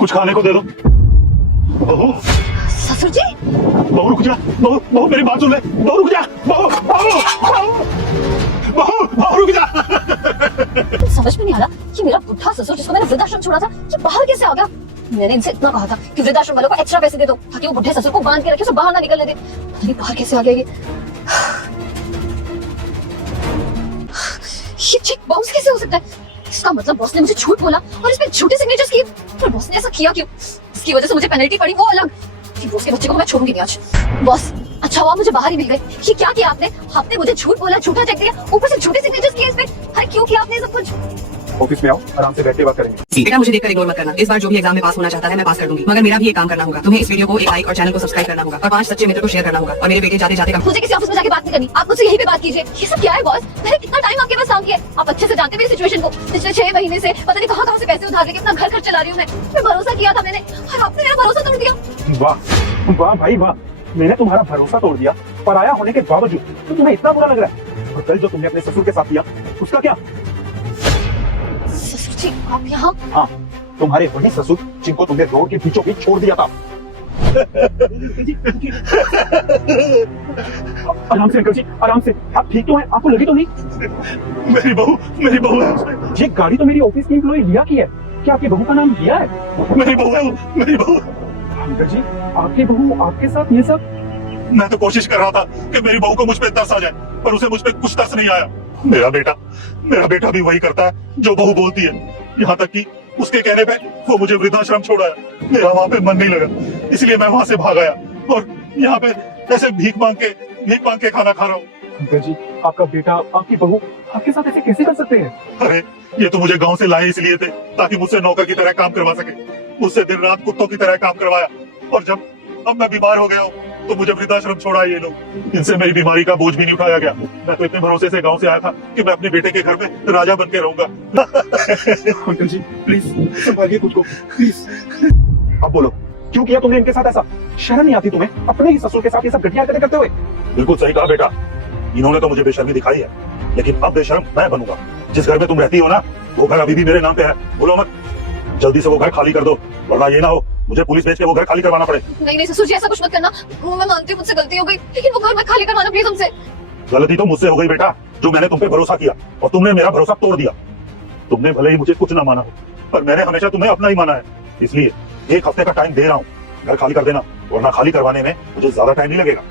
कुछ खाने को दे दो। बहू ससुर जी, बहू रुक जा, बहू बहू मेरी बात सुन ले, बहू रुक जा, बहू बहू बहू बहू बहू रुक जा। समझ में नहीं आ रहा कि मेरा बुढ़ा ससुर जिसको मैंने वृद्धाश्रम छोड़ा था ये बाहर कैसे आ गया। मैंने इनसे इतना कहा था कि वृद्धाश्रम वालों को एक्स्ट्रा पैसे दे दो ताकि वो बुढ़े ससुर को बांध के रखे, उसे बाहर ना निकलने दे। पता नहीं बाहर कैसे आ गया ये चेक बाउंस कैसे हो सकता है? इसका मतलब बॉस ने मुझे झूठ बोला और इसमें झूठे सिग्नेचर्स किए। पर बॉस ने ऐसा किया क्यों? इसकी वजह से मुझे पेनल्टी पड़ी, वो अलग। कि बॉस के बच्चे को मैं छोड़ूंगी नहीं आज। बॉस अच्छा हुआ मुझे बाहर ही मिल गए। ये क्या किया आपने? आपने मुझे झूठ बोला, झूठा चेक दिया, ऊपर से झूठे सिग्नेचर्स किए इसमें। अरे क्यों किया आपने सब कुछ? ऑफिस में आओ, आराम से बैठ के बात करेंगे। बेटा मुझे देखकर इग्नोर मत करना। इस बार जो भी एग्जाम में पास होना चाहता है मैं पास कर दूंगी, मगर मेरा भी एक काम करना होगा। तुम्हें इस वीडियो को एक लाइक और चैनल को सब्सक्राइब करना होगा और 5 सच्चे मित्र को शेयर करना होगा। और मेरे बेटे जाते जाते मुझे किसी ऑफिस में जाके बात नहीं करनी, आप मुझसे यहीं पे बात कीजिए। ये सब क्या है बॉस? मैंने कितना टाइम आपके पास काम किया है, आप अच्छे से जानते हैं मेरी सिचुएशन को। पिछले 6 महीने से पता नहीं कहाँ से पैसे उधार लेके अपना घर खर्च चला रही हूँ मैं भरोसा किया था मैंने और आपने मेरा भरोसा तोड़ दिया। वाह वाह भाई वाह, मैंने तुम्हारा भरोसा तोड़ दिया, पराया होने के बावजूद तो तुम्हें इतना बुरा लग रहा है। और कल जो तुमने अपने ससुर के साथ किया उसका क्या? ससुर जी आप यहाँ? हाँ, तुम्हारे वही ससुर जिनको तुमने रोड के बीचों बीच छोड़ दिया था। आराम से अंकल जी, आराम से। आप ठीक तो हैं? आपको लगी तो नहीं? मेरी बहू है। ये गाड़ी तो मेरी ऑफिस की एम्प्लॉय लिया की है। क्या आपकी बहू का नाम लिया है? मेरी बहू है, मेरी बहू। अंकल जी आपकी बहू आपके साथ ये सब? मैं तो कोशिश कर रहा था कि मेरी बहू को मुझ पे तरस आ जाए, पर उसे मुझ पे कुछ तरस नहीं आया। मेरा बेटा भी वही करता है जो बहू बोलती है। यहाँ तक कि उसके कहने पे वो मुझे वृद्धाश्रम छोड़ा है। मेरा वहाँ पे मन नहीं लगा, इसलिए मैं वहाँ से भाग आया और यहाँ पे ऐसे भीख मांग के खाना खा रहा हूँ। अंकल जी आपका बेटा, आपकी बहू आपके साथ ऐसे कैसे कर सकते हैं? अरे ये तो मुझे गाँव से लाए इसलिए थे ताकि मुझसे नौकर की तरह काम करवा सके। मुझसे दिन रात कुत्तों की तरह काम करवाया और जब अब मैं बीमार हो गया हूँ तो मुझे वृद्धाश्रम छोड़ा ये लोग। इनसे मेरी बीमारी का बोझ भी नहीं उठाया गया। मैं तो इतने भरोसे से गांव से आया था कि मैं अपने बेटे के घर में राजा बन के रहूंगा। अंकल जी प्लीज संभालिए खुद को प्लीज। अब बोलो क्यों किया तुमने इनके साथ ऐसा? शर्म नहीं आती तुम्हें अपने ही ससुर के साथ ये सब घटिया हरकतें करते हुए? बिल्कुल सही कहा बेटा, इन्होंने तो मुझे बेशर्मी दिखाई है, लेकिन अब बेशर्म मैं बनूंगा। जिस घर में तुम रहती हो ना वो घर अभी भी मेरे नाम पे है। बोलो मत, जल्दी से वो घर खाली कर दो, वरना ये ना हो मुझे पुलिस भेज के वो घर खाली करवाना पड़े। नहीं ससुर जी ऐसा कुछ मत करना। मैं मानती हूँ मुझसे गलती हो गई, लेकिन वो घर मैं खाली करवाना प्लीज हमसे। गलती तो मुझसे हो गई बेटा, जो मैंने तुम पे भरोसा किया और तुमने मेरा भरोसा तोड़ दिया। तुमने भले ही मुझे कुछ ना माना हो, पर मैंने हमेशा तुम्हें अपना ही माना है। इसलिए 1 हफ्ते का टाइम दे रहा हूँ, घर खाली कर देना, वरना खाली करवाने में मुझे ज्यादा टाइम नहीं लगेगा।